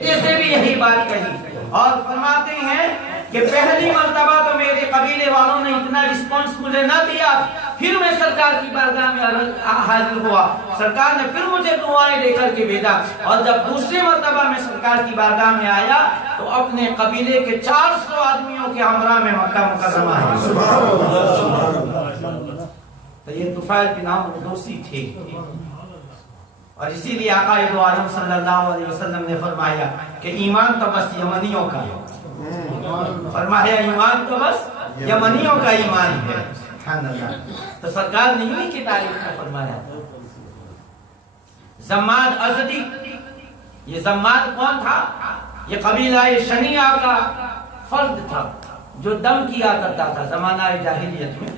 سے بھی یہی بات کہی اور فرماتے ہیں کہ پہلی مرتبہ تو میرے قبیلے والوں نے اتنا رسپانس مجھے نہ دیا، پھر میں سرکار کی بارگاہ میں حاضر ہوا، سرکار نے پھر مجھے دعائیں دے کر کے بھیجا، اور جب دوسری مرتبہ میں سرکار کی بارگاہ میں آیا تو اپنے قبیلے کے 400 آدمیوں کے ہمراہ میں مکہ مکرمہ ہے۔ تو یہ طفیل بن عمرو دوسی تھے، اور اسی لیے آقا دو عالم صلی اللہ علیہ وسلم نے فرمایا کہ ایمان تو بس یمنیوں کا ہے، فرمایا ایمان تو بس یمنیوں کا ایمان ہے، سبحان اللہ۔ تو سرکار نے انہی کی تعریف میں فرمایا۔ زماد ازدی، یہ زماد کون تھا؟ یہ قبیلہ شنیعہ کا فرد تھا جو دم کیا کرتا تھا زمانہ جاہلیت میں،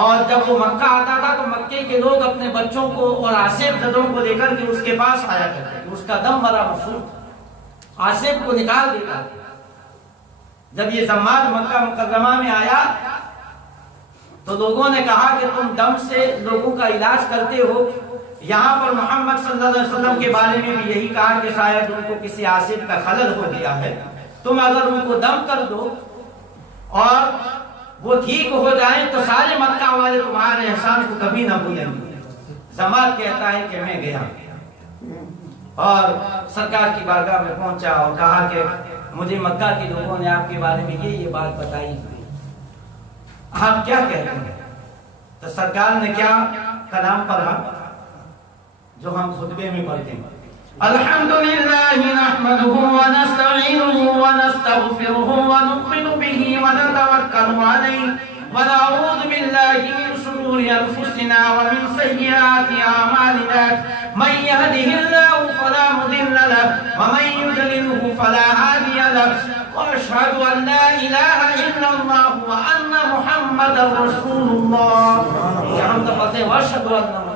اور جب وہ مکہ آتا تھا تو مکے کے لوگ اپنے بچوں کو اور آصف زدوں کو لے کر کے اس کے پاس آیا کرتے تھے، اس کا دم بڑا مشہور تھا، آصف کو نکال دیتا تھا۔ جب یہ زماد مکہ مکرمہ میں آیا تو لوگوں نے کہا کہ تم دم سے لوگوں کا علاج کرتے ہو، یہاں پر محمد صلی اللہ علیہ وسلم کے بارے میں بھی یہی کہا کہ شاید ان کو کسی آصف کا خلل ہو گیا ہے، تم اگر ان کو دم کر دو اور وہ ٹھیک ہو جائیں تو سارے مکہ والے تمہارے احسان کو کبھی نہ بھولیں گے۔ زماد کہتا ہے کہ میں گیا اور سرکار کی بارگاہ میں پہنچا اور کہا کہ مجھے مکہ کے لوگوں نے آپ کے بارے میں یہ بات بتائی، آپ کیا کہتے ہیں؟ تو سرکار نے کیا کلام پڑھا جو ہم خطبے میں پڑھتے ہیں، الحمدللہ نحمده ونستعینه ونستغفره ونؤمن به ونتوکل علیہ ونعوذ باللہ من شرور انفسنا ومن سیئات اعمالنا من يهده الله فلا مضل له ومن يضلل فلا هادي له واشهد ان لا اله الا الله وان محمدا رسول الله۔ یہاں تو پتہ ہے واشهد ان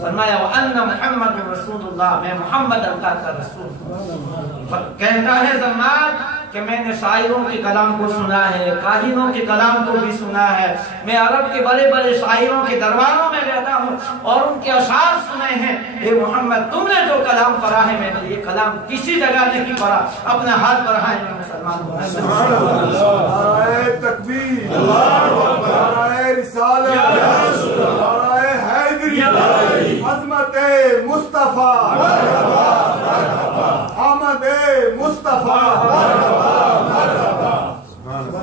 فرمایا وَأَنَّ مُحَمَّدٌ رَسُولُ اللَّهِ، میں محمد اللہ کا رسول ہوں۔ کہتا ہے زماد کہ میں نے شاعروں کے کلام کو سنا ہے، کاہنوں کے کلام کو بھی سنا ہے، میں عرب کے بڑے بڑے شاعروں کے درباروں میں رہتا ہوں اور ان کے اشعار سنے ہیں، اے محمد تم نے جو کلام پڑھا ہے میں نے یہ کلام کسی جگہ نہیں پڑھا، اپنا ہاتھ بڑھائیں میں مسلمان ہوں۔ نعرہ تکبیر، نعرہ رسالت، نعرہ حیدری، عظمت مصطفیٰ، آمد مصطفیٰ۔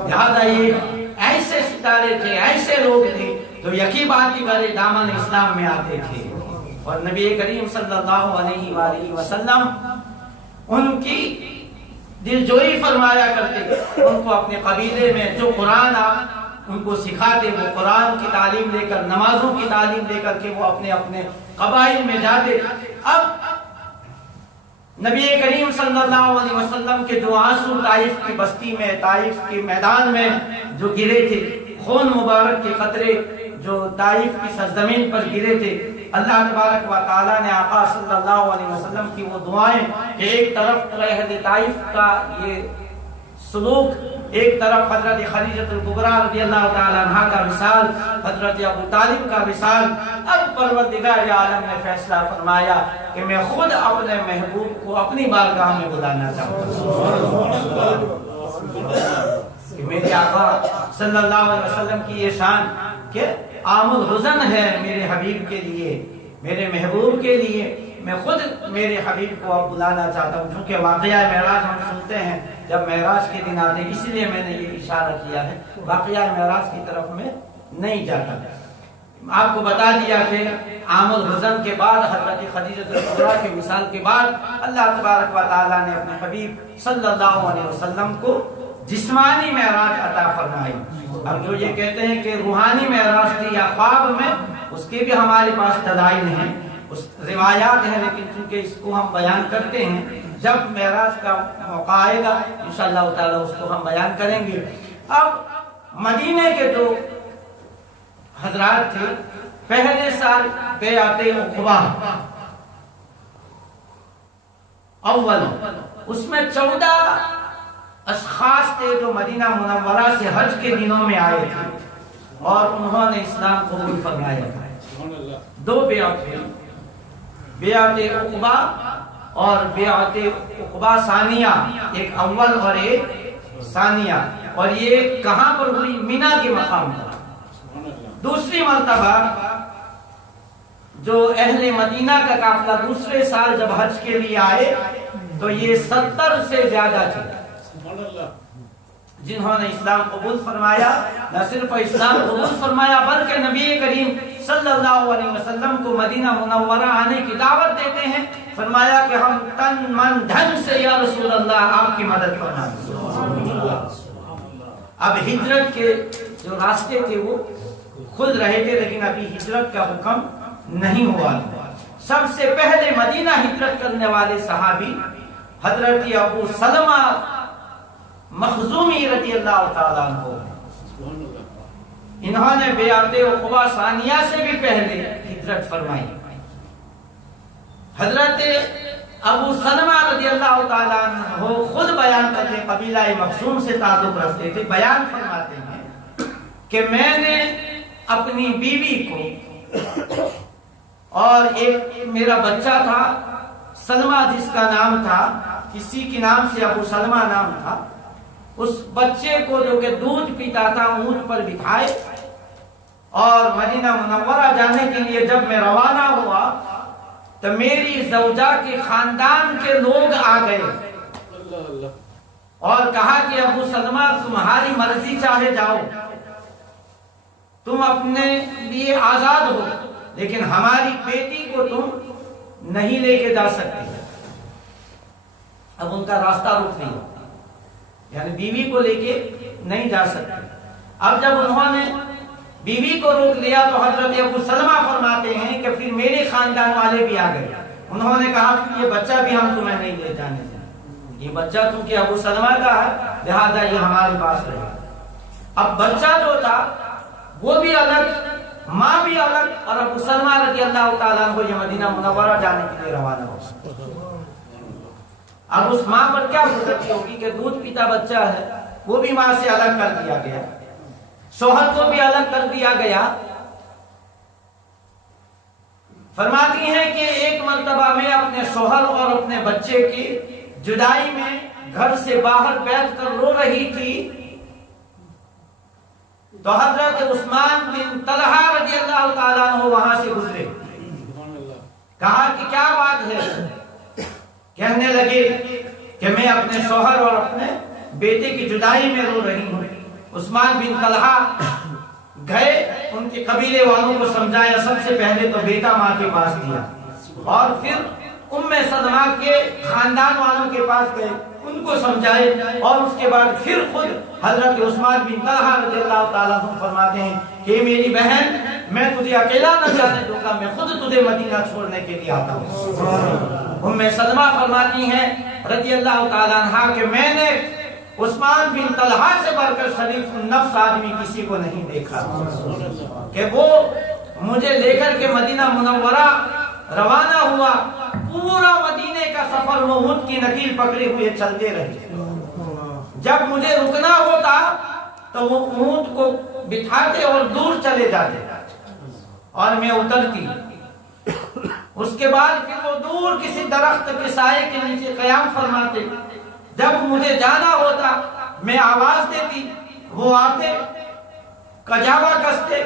لہذا یہ ایسے ستارے تھے، ایسے لوگ تھے جو یقین بات کی بڑے دامن اسلام میں آتے تھے، اور نبی کریم صلی اللہ علیہ وآلہ وسلم ان کی دلجوئی فرمایا کرتے، ان کو اپنے قبیلے میں جو قرآن آپ ان کو سکھاتے وہ قرآن کی تعلیم لے کر، نمازوں کی تعلیم لے کر کے وہ اپنے اپنے قبائل میں جاتے۔ اب نبی کریم صلی اللہ علیہ وسلم کے جو آنسو طائف کی بستی میں، طائف کے میدان میں جو گرے تھے، خون مبارک کے قطرے جو طائف کی سرزمین پر گرے تھے، اللہ تبارک و تعالیٰ نے آقا صلی اللہ علیہ وسلم کی وہ دعائیں کہ ایک طرف اہل طائف کا یہ سلوک، ایک طرف حضرت خدیجہ الکبریٰ رضی اللہ تعالیٰ عنہ کا وصال، حضرت ابو طالب کا وصال، اب پروردگار عالم نے فیصلہ فرمایا کہ میں خود اپنے محبوب کو اپنی بارگاہ میں بلانا چاہتا ہوں، کہ میرے آقا صلی اللہ علیہ وسلم کی یہ شان کہ عام الحزن ہے میرے حبیب کے لیے، میرے محبوب کے لیے، میں خود میرے حبیب کو اب بلانا چاہتا ہوں۔ چونکہ واقعہ معراج ہم سنتے ہیں جب معراج کے دن آتے ہیں، اس لیے میں نے یہ اشارہ کیا ہے، واقعہ معراج کی طرف میں نہیں جاتا۔ آپ کو بتا دیا کہ عام الحزن کے بعد، حضرت خدیجہ الکبریٰ کے وصال کے بعد، اللہ تبارک و تعالیٰ نے اپنے حبیب صلی اللہ علیہ وسلم کو جسمانی معراج عطا فرمائی۔ اب جو یہ کہتے ہیں کہ روحانی معراج تھی یا خواب میں، اس کے بھی ہمارے پاس دلائل ہیں، اس روایات ہیں، لیکن چونکہ اس کو ہم بیان کرتے ہیں، جب معراج کا موقع آئے گا انشاءاللہ تعالی اس کو ہم بیان کریں گے۔ اب مدینے کے جو حضرات تھے، پہلے سال بیعت عقبہ اول، اس میں 14 اشخاص تھے جو مدینہ منورہ سے حج کے دنوں میں آئے تھے اور انہوں نے اسلام قبول فرمایا۔ 2 بیعت ہوئی، بیعت عقبہ اور بیعت عقبہ ثانیہ، ایک اول اور ایک ثانیہ، اور یہ کہاں پر ہوئی؟ مینا کے مقام پر۔ دوسری مرتبہ جو اہل مدینہ کا قافلہ دوسرے سال جب حج کے لیے آئے تو یہ 70 سے زیادہ تھے جنہوں نے اسلام قبول فرمایا۔ نہ صرف اسلام قبول فرمایا بلکہ نبی کریم صلی اللہ علیہ وسلم کو مدینہ منورہ آنے کی دعوت دیتے ہیں۔ فرمایا کہ ہم تن من دھن سے یا رسول اللہ آپ کی مدد فرمائیں۔ اب ہجرت کے جو راستے تھے وہ کھل رہے تھے، لیکن ابھی ہجرت کا حکم نہیں ہوا۔ سب سے پہلے مدینہ ہجرت کرنے والے صحابی حضرت ابو سلمہ مخزومی رضی اللہ تعالیٰ عنہ، انہوں نے بیعت عقبہ ثانیہ سے بھی پہلے ہجرت فرمائی۔ حضرت ابو سلمہ رضی اللہ تعالیٰ عنہ خود بیان کرتے، قبیلہ مخزوم سے تعلق رکھتے تھے، بیان فرماتے ہیں کہ میں نے اپنی بیوی کو اور ایک میرا بچہ تھا سلمہ جس کا نام تھا، کسی کے نام سے ابو سلمہ نام تھا، اس بچے کو جو کہ دودھ پیتا تھا اونٹ پر بٹھائے اور مدینہ منورہ جانے کے لیے جب میں روانہ ہوا تو میری زوجہ کے خاندان کے لوگ آ گئے اور کہا کہ ابو سلمہ تمہاری مرضی چاہے جاؤ، تم اپنے لیے آزاد ہو، لیکن ہماری بیٹی کو تم نہیں لے کے جا سکتے۔ اب ان کا راستہ رک نہیں، یعنی بیوی کو لے کے نہیں جا سکتے۔ اب جب انہوں نے بیوی کو روک لیا تو حضرت ابو سلمہ فرماتے ہیں کہ پھر میرے خاندان والے بھی آ گئے، انہوں نے کہا کہ یہ بچہ بھی ہم تمہیں نہیں لے جانے دیں، یہ بچہ چونکہ ابو سلمہ کا ہے لہذا یہ ہمارے پاس رہے۔ اب بچہ جو تھا وہ بھی الگ، ماں بھی الگ، اور ابو سلمہ رضی اللہ تعالیٰ عنہ یہ مدینہ منورہ جانے کے لیے روانہ ہو۔ اب اس ماں پر کیا گزرتی ہوگی کہ دودھ پیتا بچہ ہے، وہ بھی ماں سے الگ کر دیا گیا، شوہر کو بھی الگ کر دیا گیا۔ فرماتی ہیں کہ ایک مرتبہ میں اپنے شوہر اور اپنے بچے کی جدائی میں گھر سے باہر بیٹھ کر رو رہی تھی تو حضرت عثمان بن طلحہ رضی اللہ تعالیٰ عنہ وہاں سے گزرے، کہا کہ کیا بات ہے؟ کہنے لگے کہ میں اپنے شوہر اور اپنے بیٹے کی جدائی میں رو رہی ہوں۔ عثمان بن طلحہ گئے، ان کے قبیلے والوں کو سمجھایا، سب سے پہلے تو بیٹا ماں کے پاس دیا اور پھر ام سلمہ کے خاندان والوں کے پاس گئے، ان کو سمجھائے، اور اس کے بعد پھر خود حضرت عثمان بن طلحہ رضی اللہ تعالیٰ عنہ فرماتے ہیں کہ میری بہن میں تجھے اکیلا نہ جانے دوں گا، میں خود تجھے مدینہ چھوڑنے کے لیے آتا ہوں۔ ام سلمہ فرماتی ہیں رضی اللہ تعالیٰ عنہ کہ میں نے عثمان بن طلحہ سے بڑھ کر شریف النفس آدمی کسی کو نہیں دیکھا کہ وہ مجھے لے کر کے مدینہ منورہ روانہ ہوا، پورا مدینے کا سفر وہ اونٹ کی نکیل پکڑے ہوئے چلتے رہے، جب مجھے رکنا ہوتا تو وہ اونٹ کو بٹھاتے اور دور چلے جاتے اور میں اترتی، اس کے بعد پھر وہ دور کسی درخت کے سائے کے نیچے قیام فرماتے، جب مجھے جانا ہوتا میں آواز دیتی، وہ آتے، کجاوا کستے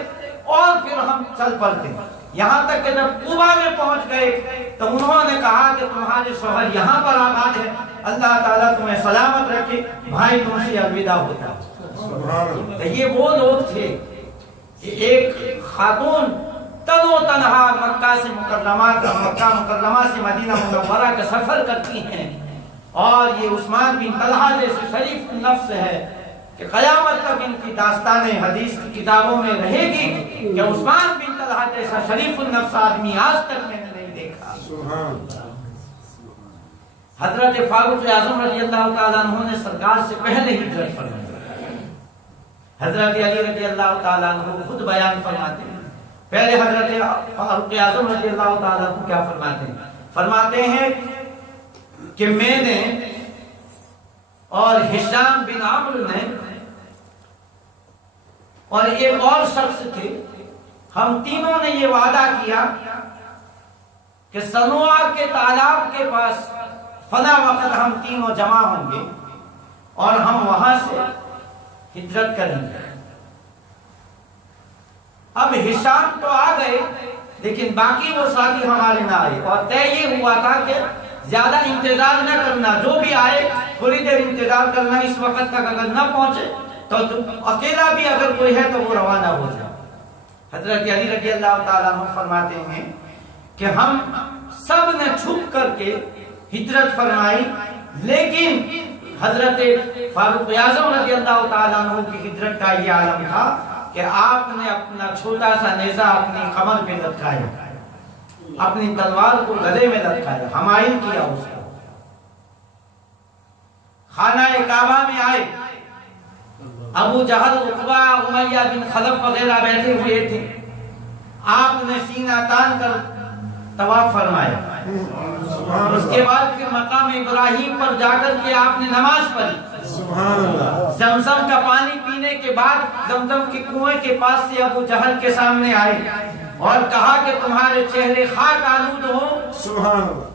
اور پھر ہم چل پڑتے، یہاں تک کہ جب قبا میں پہنچ گئے تو انہوں نے کہا کہ تمہارے شوہر یہاں پر آباد ہے، اللہ تعالیٰ تمہیں سلامت رکھے، بھائی تم سے الوداع ہوتا۔ تو یہ وہ لوگ تھے کہ ایک خاتون تنو تنہا مکہ مکرمہ سے مدینہ منورہ کا سفر کرتی ہیں، اور یہ عثمان بن طلحہ جیسے شریف النفس ہے کہ قیامت تک ان کی داستان حدیث کی کتابوں میں رہے گی کہ عثمان بن طلحہ جیسا شریف النفس آدمی آج تک میں نے نہیں دیکھا۔ حضرت فاروق اعظم رضی اللہ تعالیٰ عنہ نے سرکار سے پہلے ہجرت فرمائی، حضرت علی رضی اللہ تعالیٰ عنہ خود بیان فرماتے ہیں، پہلے حضرت فاروق اعظم رضی اللہ تعالیٰ عنہ کیا فرماتے ہیں؟ فرماتے ہیں کہ میں نے اور ہشام بن عمرو نے اور ایک اور شخص تھے، ہم تینوں نے یہ وعدہ کیا کہ سنوا کے تالاب کے پاس فلاں وقت ہم تینوں جمع ہوں گے اور ہم وہاں سے ہجرت کریں گے۔ اب ہشام تو آ گئے لیکن باقی وہ ساتھی ہمارے نہ آئے، اور طے یہ ہوا تھا کہ زیادہ انتظار نہ کرنا، جو بھی آئے تھوڑی دیر انتظار کرنا، اس وقت تک اگر نہ پہنچے تو اکیلا بھی اگر کوئی ہے تو وہ روانہ ہو جائے۔ حضرت علی رضی اللہ تعالیٰ عنہ فرماتے ہیں کہ ہم سب نے چھپ کر کے ہجرت فرمائی، لیکن حضرت فاروق اعظم رضی اللہ تعالیٰ عنہ کی ہجرت کا یہ عالم تھا کہ آپ نے اپنا چھوٹا سا نیزہ اپنی کمر پہ لٹکایا، اپنی تلوار کو گلے میں لٹکایا، حمائل کیا اس کو۔ خانہ کعبہ میں آئے، ابو جہل، عتبہ، امیہ بن خلف وغیرہ بیٹھے ہوئے تھے، آپ نے سینہ تان کر طواف فرمایا۔ اس کے بعد پھر مقام ابراہیم پر جا کر کے آپ نے نماز پڑھی۔ زمزم کا پانی پینے کے بعد زمزم کے کنویں کے پاس سے ابو جہل کے سامنے آئے اور کہا کہ تمہارے چہرے خاک آلود ہوں، سبحان اللہ،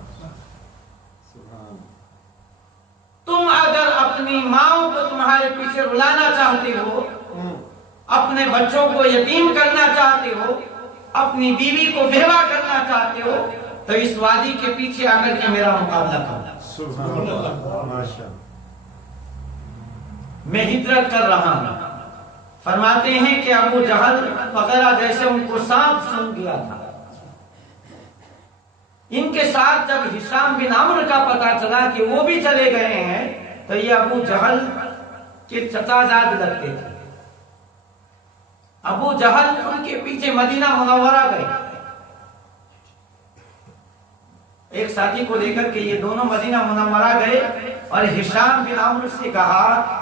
تم اگر اپنی ماؤں کو تمہارے پیچھے رلانا چاہتے ہو، اپنے بچوں کو یتیم کرنا چاہتے ہو، اپنی بیوی کو بیوہ کرنا چاہتے ہو، تو اس وادی کے پیچھے آ کر کے میرا مقابلہ کرو۔ سبحان اللہ، ماشاء اللہ، میں ہجرت کر رہا ہوں۔ فرماتے ہیں کہ ابو جہل وغیرہ جیسے ان کو سانپ سونگھ گیا تھا۔ ان کے ساتھ جب ہشام بن عمرو کا پتہ چلا کہ وہ بھی چلے گئے ہیں تو یہ ابو جہل کے چچا زاد لگتے تھے۔ ابو جہل ان کے پیچھے مدینہ منورہ گئے، ایک ساتھی کو لے کر کے یہ دونوں مدینہ منورہ گئے اور ہشام بن عمرو سے کہا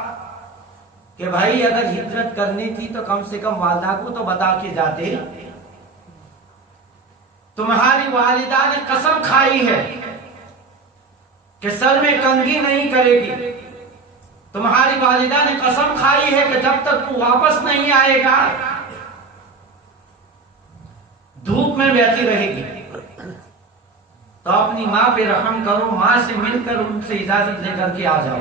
کہ بھائی اگر ہجرت کرنی تھی تو کم سے کم والدہ کو تو بتا کے جاتے، تمہاری والدہ نے قسم کھائی ہے کہ سر میں کنگھی نہیں کرے گی، تمہاری والدہ نے قسم کھائی ہے کہ جب تک تو واپس نہیں آئے گا دھوپ میں بیٹھی رہے گی، تو اپنی ماں پہ رحم کرو، ماں سے مل کر ان سے اجازت لے کر کے آ جاؤ۔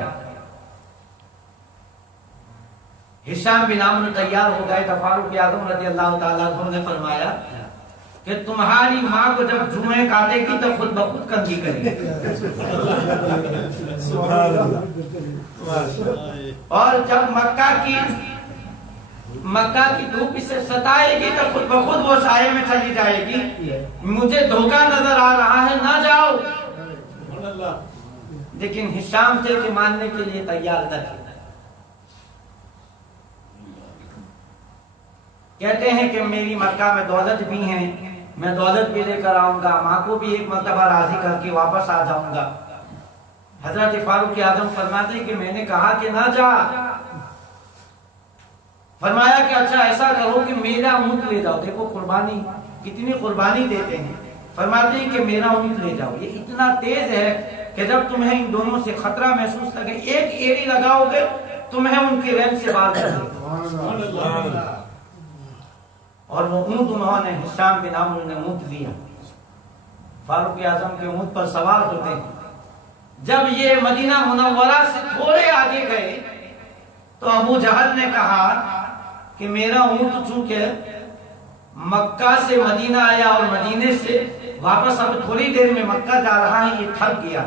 ہشام بن عمرو تیار ہو گئے تو فاروق اعظم رضی اللہ تعالیٰ عنہ نے فرمایا کہ تمہاری ماں کو جب جمعے کاٹے گی تو خود بخود کنگھی کرے گی، اور جب مکہ کی دھوپ اسے ستائے گی تو خود بخود وہ سائے میں چلی جائے گی، مجھے دھوکہ نظر آ رہا ہے، نہ جاؤ۔ لیکن ہشام تھے کہ ماننے کے لیے تیار نہ تھے۔ کہتے ہیں کہ میری مکہ میں دولت بھی ہیں، میں دولت بھی لے کر آؤں گا، ماں کو بھی ایک مرتبہ راضی کر کے واپس آ جاؤں گا۔ حضرت فاروق اعظم فرماتے ہیں کہ میں نے کہا کہ نہ جا، فرمایا کہ اچھا ایسا کرو کہ میرا اونٹ لے جاؤ، دیکھو قربانی کتنی قربانی دیتے ہیں، فرماتے ہیں کہ میرا اونٹ لے جاؤ، یہ اتنا تیز ہے کہ جب تمہیں ان دونوں سے خطرہ محسوس لگے ایک ایڑی لگاؤ گے تمہیں ان کی رینج سے باہر کر دے گا۔ اور وہ اونٹ انہوں نے ہشام بن عمرو نے اونٹ لیا، فاروق اعظم کے اونٹ پر سوار ہوتے ہیں۔ جب یہ مدینہ منورہ سے تھوڑے آگے گئے تو ابو جہل نے کہا کہ میرا اونٹ چونکہ مکہ سے مدینہ آیا اور مدینے سے واپس اب تھوڑی دیر میں مکہ جا رہا ہے، یہ تھک گیا،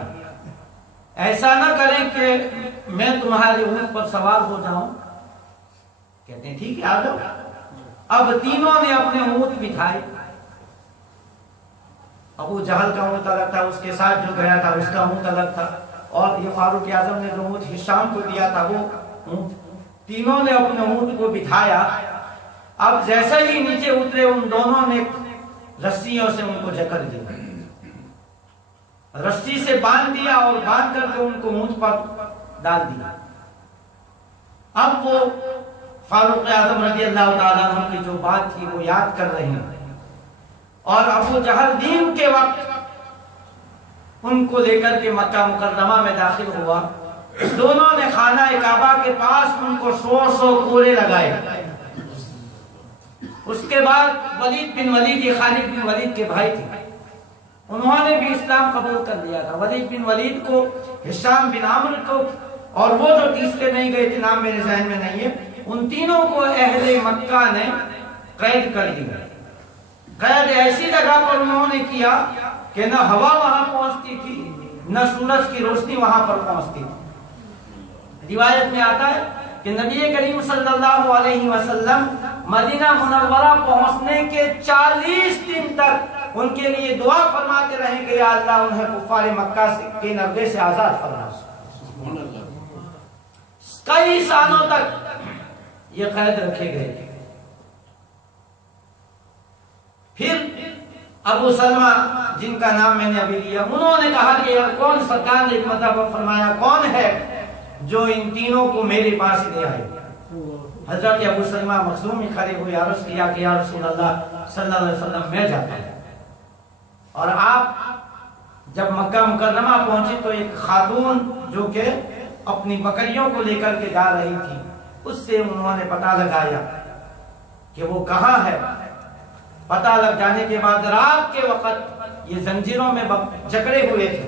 ایسا نہ کریں کہ میں تمہارے اونٹ پر سوار ہو جاؤں۔ کہتے ہیں ٹھیک ہے آ جاؤ۔ اب تینوں نے اپنے اونٹ بٹھائے، ابو جہل کا اونٹ الگ تھا، اس کے ساتھ جو گیا تھا اس کا اونٹ الگ تھا، اور یہ فاروق اعظم نے جو اونٹ ہشام کو دیا تھا وہ اونٹ، تینوں نے اپنے اونٹ کو بٹھایا۔ اب جیسے ہی نیچے اترے ان دونوں نے رسیوں سے ان کو جکڑ دیا، رسی سے باندھ دیا اور باندھ کر کے ان کو اونٹ پر ڈال دیا۔ اب وہ فاروق اعظم رضی اللہ تعالیٰ عنہ کی جو بات تھی وہ یاد کر رہے ہیں، اور ابو جہل دین کے وقت ان کو لے کر کے مکہ مکرمہ میں داخل ہوا۔ دونوں نے خانہ کعبہ کے پاس ان کو 100 کوڑے لگائے۔ اس کے بعد ولید بن ولید، یہ خالد بن ولید کے بھائی تھے، انہوں نے بھی اسلام قبول کر لیا تھا، ولید بن ولید کو، ہشام بن عمرو کو، اور وہ جو تیسرے نہیں گئے تھے، نام میرے ذہن میں نہیں ہے، ان تینوں کو اہل مکہ نے قید کر دیا۔ قید ایسی جگہ پر انہوں نے کیا کہ نہ ہوا وہاں پہنچتی تھی نہ سورج کی روشنی وہاں پر پہنچتی تھی۔ روایت میں آتا ہے کہ نبی کریم صلی اللہ علیہ وسلم مدینہ منورہ پہنچنے کے 40 دن تک ان کے لیے دعا فرماتے رہے کہ یا اللہ انہیں کفار مکہ کے نغزے سے آزاد فرما۔ کئی سالوں تک یہ قید رکھے گئے تھے۔ پھر ابو سلمہ جن کا نام میں نے ابھی لیا، انہوں نے کہا کہ کون، سرکار نے مطلب فرمایا کون ہے جو ان تینوں کو میرے پاس لے آئے؟ حضرت ابو سلمہ مخزوم ہی کھڑے ہوئے، عرض کیا کہ یا رسول اللہ صلی اللہ علیہ وسلم میں جاتا ہوں۔ اور آپ جب مکہ مکرمہ پہنچے تو ایک خاتون جو کہ اپنی بکریوں کو لے کر کے جا رہی تھی، اس سے انہوں نے پتہ لگایا کہ وہ کہاں ہے۔ پتہ لگ جانے کے بعد رات کے وقت یہ زنجیروں میں جکڑے ہوئے تھے،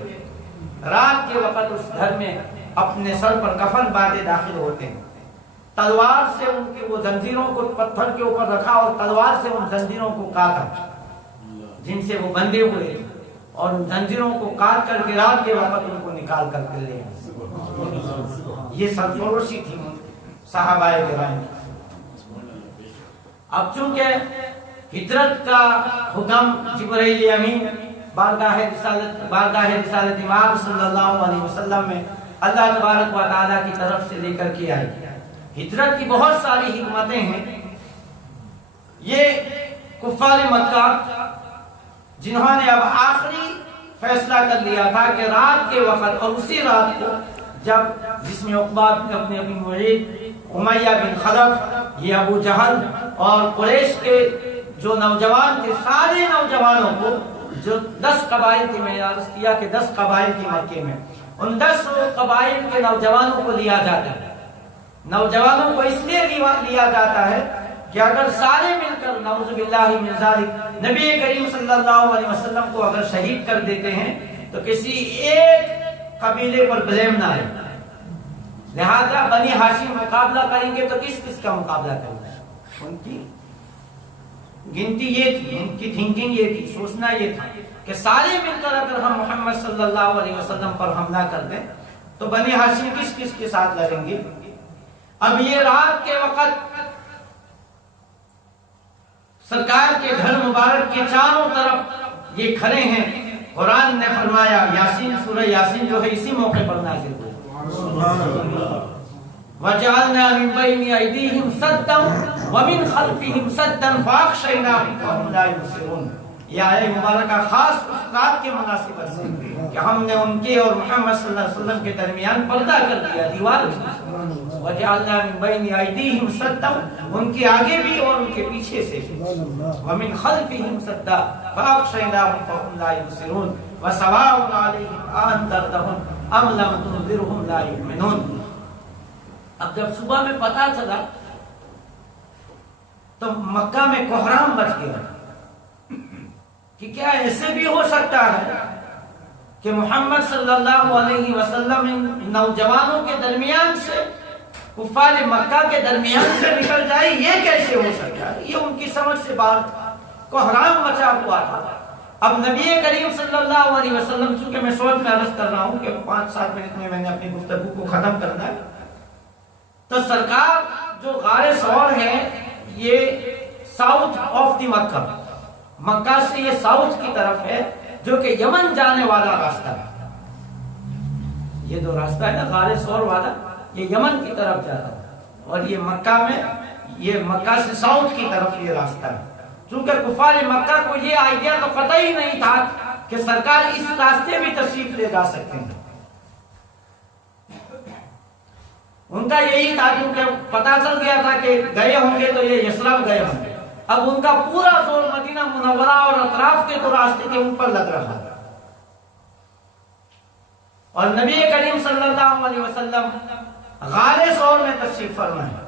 رات کے وقت اس گھر میں اپنے سر پر کفن باندھے داخل ہوتے ہیں، تلوار سے ان کے وہ زنجیروں کو پتھر کے اوپر رکھا اور تلوار سے ان زنجیروں کو کاٹا جن سے وہ بندھے ہوئے تھے، اور ان زنجیروں کو کاٹ کر کے رات کے وقت ان کو نکال کر کے لے آئے۔ یہ سرفروشی تھی صحابہ کرام کی۔ اب چونکہ ہجرت کا حکم جبرائیل امین بارگاہ رسالت امام صلی اللہ علیہ وسلم میں اللہ تبارک و تعالیٰ کی طرف سے لے کر کے آئی۔ ہجرت کی بہت ساری حکمتیں ہیں۔ یہ کفار مکہ جنہوں نے اب آخری فیصلہ کر لیا تھا کہ رات کے وقت، اور اسی رات کو جب جس میں عقبہ اپنے ابی معیط، امیہ بن خلف، یہ ابو جہل اور قریش کے جو نوجوان تھے، سارے نوجوانوں کو، جو 10 قبائل تھے، میں نے عرض کیا کہ 10 قبائل تھے مکے میں، ان 10 قبائل کے نوجوانوں کو لیا جاتا ہے۔ نوجوانوں کو اس لیے لیا جاتا ہے کہ اگر سارے مل کر نعوذ باللہ من ذالک نبی کریم صلی اللہ علیہ وسلم کو اگر شہید کر دیتے ہیں تو کسی ایک قبیلے پر بلیم نہ آئے، لہذا بنی ہاشم مقابلہ کریں گے تو کس کا مقابلہ کریں گے؟ ان کی گنتی یہ تھی، ان کی تھنکنگ یہ تھی، سوچنا یہ تھا کہ سارے مل کر اگر ہم محمد صلی اللہ علیہ وسلم پر حملہ کر دیں تو بنی ہاشم کس کے ساتھ لڑیں گے؟ اب یہ رات کے وقت سرکار کے گھر مبارک کے چاروں طرف یہ کھڑے ہیں۔ قرآن نے فرمایا، یاسین، سورہ یاسین جو ہے اسی موقع پر نازل ہوئی، وَجَعَلْنَا مِن بَيْنِ أَيْدِيهِمْ سَدًّا وَمِنْ خَلْفِهِمْ سَدًّا فَأَغْشَيْنَاهُمْ فَهُمْ لَا يُبْصِرُونَ۔ یہ آیہ مبارکہ خاص اس رات کے مناسبت سے کہ ہم نے ان کے اور محمد صلی اللہ علیہ وسلم کے درمیان پردہ کر دیا، دیوار وَجَعَلْنَا مِن بَيْنِ أَيْدِيهِمْ سَدًّا، ان کے آگے بھی اور ان کے پیچھے سے، وَمِنْ خَلْفِهِمْ سَدًّا فَأَغْشَيْنَاهُمْ فَهُمْ لَا يُبْصِرُونَ وَسَوَاءٌ عَلَيْهِمْ أَأَنذَرْتَهُمْ أَمْ لَمْ تُنذِرْهُمْ لَا يُؤْمِنُونَ۔ اب جب صبح میں پتہ چلا تو مکہ میں کوہرام مچ گیا کہ کیا ایسے بھی ہو سکتا ہے کہ محمد صلی اللہ علیہ وسلم ان نوجوانوں کے درمیان سے، کفار مکہ کے درمیان سے نکل جائے، یہ کیسے ہو سکتا ہے؟ یہ ان کی سمجھ سے باہر تھا، کوہرام مچا ہوا تھا۔ اب نبی کریم صلی اللہ علیہ وسلم، چونکہ میں سوچ میں عرض کر رہا ہوں کہ 5-7 منٹ میں نے اپنی گفتگو کو ختم کرنا ہے، تو سرکار جو غار ثور ہے یہ ساؤتھ آف دی مکہ، مکہ سے یہ ساؤتھ کی طرف ہے جو کہ یمن جانے والا راستہ ہے۔ یہ جو راستہ ہے نا غار ثور والا، یہ یمن کی طرف جاتا ہے، اور یہ مکہ میں، یہ مکہ سے ساؤتھ کی طرف یہ راستہ ہے۔ چونکہ کفار مکہ کو یہ آئیڈیا تو پتہ ہی نہیں تھا کہ سرکار اس راستے بھی تشریف لے جا سکتے ہیں۔ ان کا یہی تھا، کیونکہ پتہ چل گیا تھا کہ گئے ہوں گے تو یہ یثرب گئے ہوں گے۔ اب ان کا پورا زور مدینہ منورہ اور اطراف کے جو راستے تھے ان پر لگ رہا تھا، اور نبی کریم صلی اللہ علیہ وسلم غار ثور میں تشریف فرما ہے۔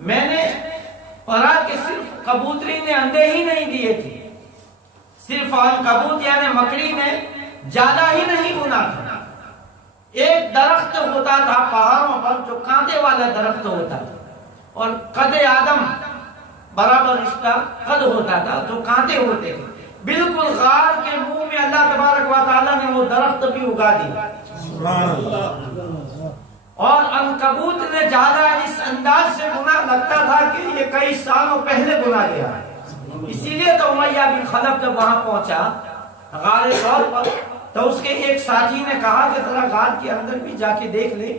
میں نے پڑھا کہ صرف کبوتری نے انڈے ہی نہیں دیے تھے، صرف عنکبوت یعنی مکڑی نے جالا ہی نہیں بنا تھا، ایک درخت ہوتا تھا پہاڑوں پر جو کانٹے والا درخت ہوتا تھا، اور قد آدم برابر اس کا قد ہوتا تھا، جو کانٹے ہوتے تھے، بالکل غار کے منہ میں اللہ تبارک و تعالیٰ نے وہ درخت بھی اگا دیا۔ اور عنکبوت نے جالا اس انداز سے بنا، لگتا تھا کہ یہ کئی سالوں پہلے بنا گیا، اسی لیے تو امیہ بن خلف جب وہاں پہنچا غار ثور پر تو اس کے ایک ساتھی نے کہا کہ ذرا غار کے اندر بھی جا کے دیکھ لے،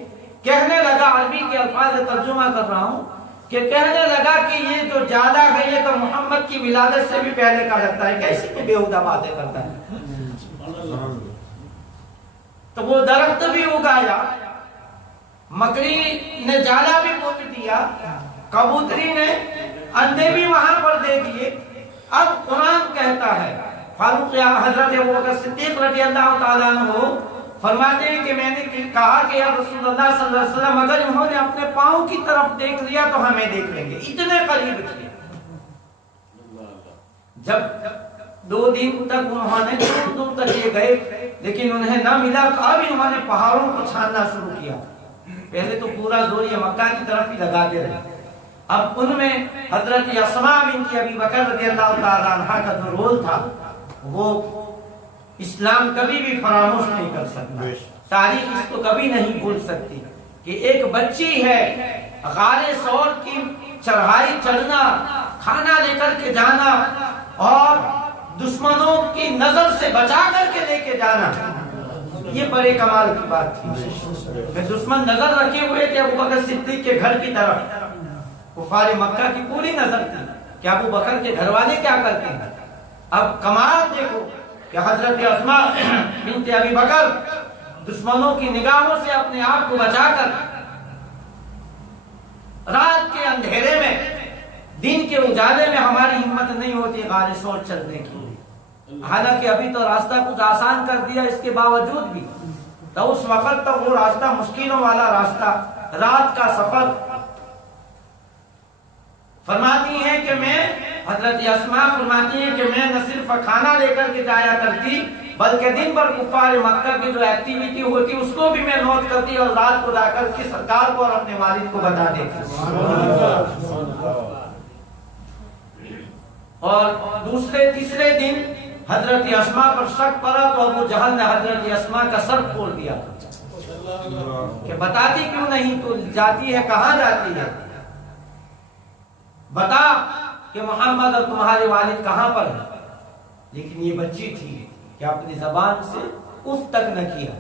کہنے لگا، عربی کے الفاظ ترجمہ کر رہا ہوں، کہ کہنے لگا کہ یہ جو جالا ہے یہ تو محمد کی ولادت سے بھی پہلے کا لگتا ہے، کیسی کہ بےہودہ باتیں کرتا ہے۔ تو وہ درخت بھی اگایا، مکڑی نے جالا بھی بوٹ دیا، کبوتری نے انڈے بھی وہاں پر دے دیے۔ اب قرآن کہتا ہے، فاروق حضرت ابوبکر صدیق رضی اللہ تعالیٰ عنہ فرماتے ہیں کہ میں نے کہا کہ یا رسول اللہ صلی اللہ علیہ وسلم اگر انہوں نے اپنے پاؤں کی طرف دیکھ لیا تو ہمیں دیکھ لیں گے، اتنے قریب تھے۔ جب 2 دن تک انہوں نے دور دور تک یہ گئے لیکن انہیں نہ ملا، تو اب انہوں نے پہاڑوں کو چھاننا شروع کیا۔ پہلے تو پورا زور یہ مکہ کی طرف ہی لگاتے رہے، اب ان میں حضرت اسماء بنت ابی بکر رضی اللہ تعالیٰ عنہ کا جو رول تھا وہ اسلام کبھی بھی فراموش نہیں کر سکتا، تاریخ اس کو کبھی نہیں بھول سکتی کہ ایک بچی ہے، غار ثور کی چڑھائی چڑھنا، کھانا لے کر کے جانا اور دشمنوں کی نظر سے بچا کر کے لے کے جانا، یہ بڑے کمال کی بات تھی۔ کہ دشمن نظر رکھے ہوئے تھے ابوبکر صدیق کے گھر کی طرف، کفار مکہ کی پوری نظر تھی کہ ابو بکر کے گھر والے کیا کرتے ہیں۔ اب کمال دیکھو کہ حضرت اسماء بنت ابی بکر دشمنوں کی نگاہوں سے اپنے آپ کو بچا کر رات کے اندھیرے میں، دن کے اجالے میں ہماری ہمت نہیں ہوتی غار ثور چلنے کی، حالانکہ ابھی تو راستہ کچھ آسان کر دیا، اس کے باوجود بھی تو اس وقت تک وہ راستہ مشکلوں والا راستہ، رات کا سفر۔ فرماتی ہیں کہ میں، حضرت اسماء فرماتی ہیں کہ میں نہ صرف کھانا لے کر کے جایا کرتی بلکہ دن بھر کفار مکہ کی جو ایکٹیویٹی ہوتی اس کو بھی میں نوٹ کرتی اور رات کو جا کر کے سرکار کو اور اپنے والد کو بتا دیتی۔ اور دوسرے تیسرے دن حضرت اسماء پر شک پڑا تو ابو جہل نے حضرت اسماء کا سر پھوڑ دیا کہ بتاتی کیوں نہیں، تو جاتی ہے کہاں جاتی ہے، بتا کہ محمد اور تمہارے والد کہاں پر ہیں۔ لیکن یہ بچی تھی کہ اپنی زبان سے اف تک نہ کیا۔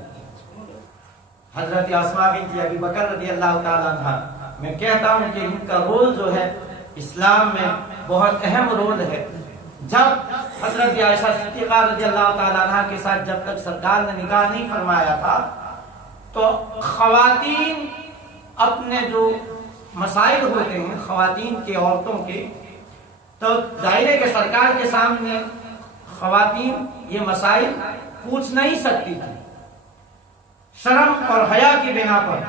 حضرت اسماء بنت ابی بکر رضی اللہ تعالیٰ عنہ، میں کہتا ہوں کہ ان کا رول جو ہے اسلام میں بہت اہم رول ہے۔ جب حضرت عائشہ صدیقہ رضی اللہ تعالیٰ عنہ کے ساتھ جب تک سرکار نے نکاح نہیں فرمایا تھا تو خواتین اپنے جو مسائل ہوتے ہیں خواتین کے، عورتوں کے، تو ظاہر ہے کہ سرکار کے سامنے خواتین یہ مسائل پوچھ نہیں سکتی تھی شرم اور حیا کی بنا پر،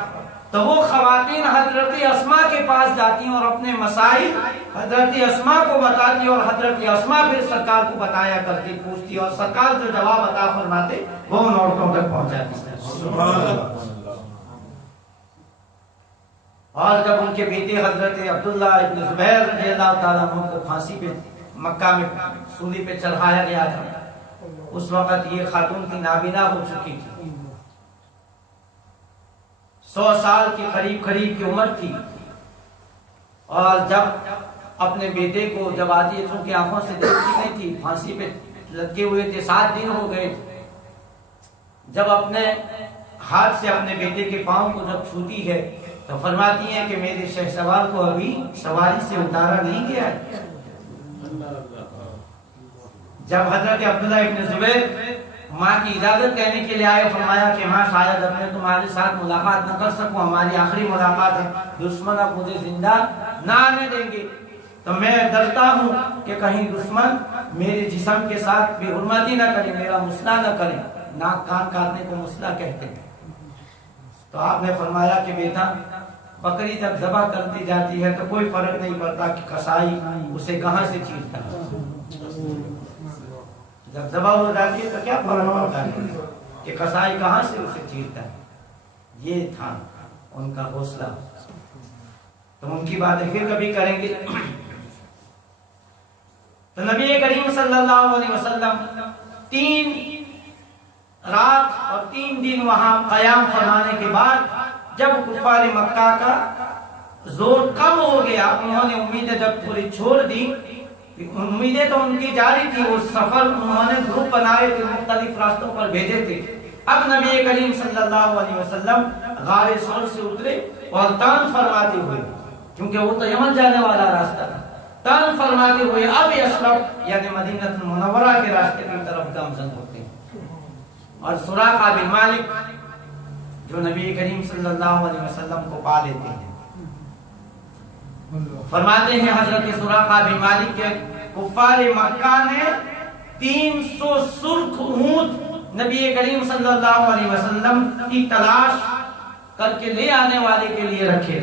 تو وہ خواتین حضرت اسماء کے پاس جاتی ہیں اور اپنے مسائل حضرت اسماء کو بتاتی اور حضرت اسماء پھر سرکار کو بتایا کرتی، پوچھتی اور سرکار جو جواب عطا فرماتے وہ ان عورتوں تک پہنچاتی۔ اور جب ان کے بیٹے حضرت عبداللہ ابن زبیر رضی اللہ تعالیٰ عنہ کو پھانسی پہ مکہ میں سولی پہ چڑھایا گیا تھا، اس وقت یہ خاتون کی نابینا ہو چکی تھی، 100 سال کی قریب کی عمر تھی، اور جب اپنے بیٹے کو جب آتی چونکہ آنکھوں سے دیکھتی نہیں تھی، پھانسی پہ لٹکے ہوئے تھے، 7 دن ہو گئے، جب اپنے ہاتھ سے اپنے بیٹے کے پاؤں کو جب چھوتی ہے تو فرماتی ہیں کہ میرے شہسوار کو ابھی سواری سے اتارا نہیں گیا ہے۔ جب حضرت عبداللہ ابن زبیر ماں کی اجازت کہنے کے لیے آئے، فرمایا کہ ماں شاید اب میں تمہارے ساتھ ملاقات نہ کر سکوں، ہماری آخری ملاقات ہے، دشمن اب مجھے زندہ نہ آنے دیں گے، تو میں ڈرتا ہوں کہ کہیں دشمن میرے جسم کے ساتھ بے حرمتی نہ کرے، میرا مسئلہ نہ کرے، ناک کان کاٹنے کو مسئلہ کہتے ہیں۔ تو آپ نے فرمایا کہ بیٹا بکری جب ذبح کرتی جاتی ہے تو کوئی فرق نہیں پڑتا کہ کسائی اسے کہاں سے چیرتا ہے، جب ذبح ہو جاتی ہے تو کیا فرق پڑتا ہے کہ قصائی کہاں سے اسے چیرتا ہے. یہ تھا ان کا حوصلہ. تو ان کی باتیں پھر کبھی کریں گے. تو نبی کریم صلی اللہ علیہ وسلم 3 رات اور 3 دن وہاں قیام فرمانے کے بعد جب کفار مکہ کا زور کم ہو گیا، انہوں نے امیدیں جب پوری چھوڑ دی. امیدیں تو ان کی جاری تھی، وہ سفر انہوں نے گروپ بنائے تھے، مختلف راستوں پر بھیجے تھے. اب نبی کریم صلی اللہ علیہ وسلم غار ثور سے اترے اور تان فرماتے ہوئے، کیونکہ وہ تو یمن جانے والا راستہ تھا، تان فرماتے ہوئے اب یثرب یعنی مدینہ المنورہ کے راستے کی طرف گامزن ہوتے ہیں. اور سراقہ بن مالک جو نبی کریم صلی اللہ علیہ وسلم کو پا لیتے ہیں، فرماتے ہیں حضرت سراقہ بن مالک کے کفار مکہ نے 300 سرخ اونٹ نبی کریم صلی اللہ علیہ وسلم کی تلاش کر کے لے آنے والے کے لیے رکھے.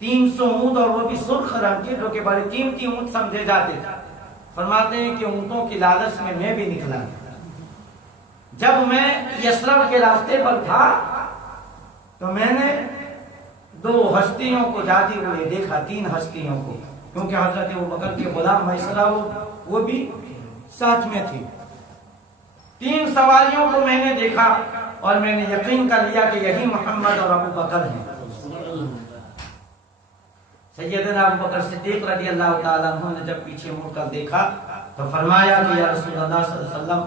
300 اونٹ اور وہ بھی سرخ رنگ کے، جو کہ بڑے قیمتی اونٹ سمجھے جاتے تھے. فرماتے ہیں کہ اونٹوں کی لالچ میں بھی نکلا. جب میں یثرب کے راستے پر تھا تو میں نے 2 ہستیوں کو جاتے ہوئے دیکھا، 3 ہستیوں کو، کیونکہ حضرت ابوبکر کے غلام میسرہ وہ بھی ساتھ میں تھی. 3 سواریوں کو میں نے دیکھا اور میں نے یقین کر لیا کہ یہی محمد اور ابوبکر ہیں. سیدنا ابوبکر صدیق رضی اللہ تعالیٰ عنہ نے جب پیچھے مڑ کر دیکھا تو فرمایا کہ یا رسول اللہ صلی اللہ علیہ وسلم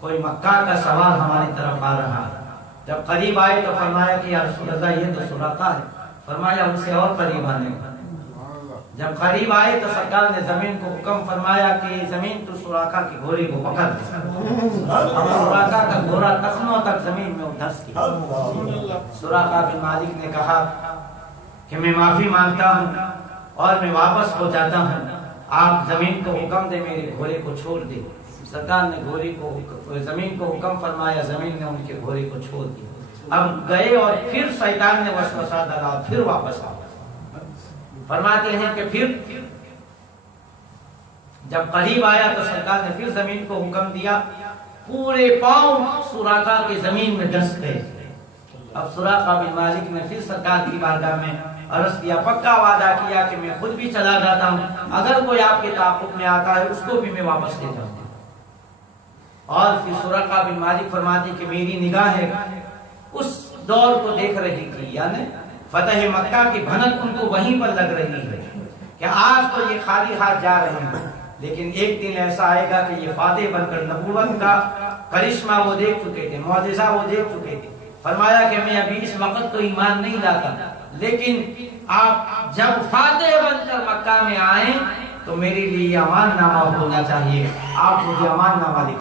کوئی مکہ کا سوار ہماری طرف آ رہا ہے. جب قریب آئے تو فرمایا کہ یا رسول اللہ یہ تو سراقہ ہے. فرمایا ان سے اور قریب آنے. جب قریب آئے تو سرکار نے زمین کو حکم فرمایا کہ زمین تو سراقہ کی گھوڑی کو پکڑ دے. سراقہ کا گھوڑا ٹخنوں تک زمین میں دھس گیا. سراقہ بن مالک نے کہا کہ میں معافی مانگتا ہوں اور میں واپس ہو جاتا ہوں، آپ زمین کو حکم دے میرے گھوڑے کو چھوڑ دے. سرکار نے زمین کو حکم فرمایا، زمین نے ان کے گھوڑے کو چھوڑ دیا. اب گئے اور پھر شیطان نے وسوسہ ڈالا، پھر واپس آ. فرماتے ہیں کہ پھر جب قریب آیا تو سرکار نے پھر زمین کو حکم دیا، پورے پاؤں سراقہ کی زمین میں دھس گئے. اب سراقہ بن مالک نے پھر سرکار کی بارگاہ میں عرض کیا، پکا وعدہ کیا کہ میں خود بھی چلا جاتا ہوں، اگر کوئی آپ کے تعاقب میں آتا ہے اس کو بھی میں واپس لے جاؤں گا. اور پھر سراقہ بن مالک فرماتے کہ میری نگاہیں اس دور کو دیکھ رہی تھی، یعنی فتح مکہ کی بھنک ان کو وہیں پر لگ رہی ہے کہ آج تو یہ خالی ہاتھ جا رہے ہیں، لیکن ایک دن ایسا آئے گا کہ یہ فاتح بن کر نبوت کا کرشمہ وہ دیکھ چکے تھے، معجزہ وہ دیکھ چکے تھے. فرمایا کہ میں ابھی اس وقت تو ایمان نہیں لاتا، لیکن آپ جب فاتح بن کر مکہ میں آئیں تو میرے لیے امان نامہ ہونا چاہیے، آپ مجھے امان نامہ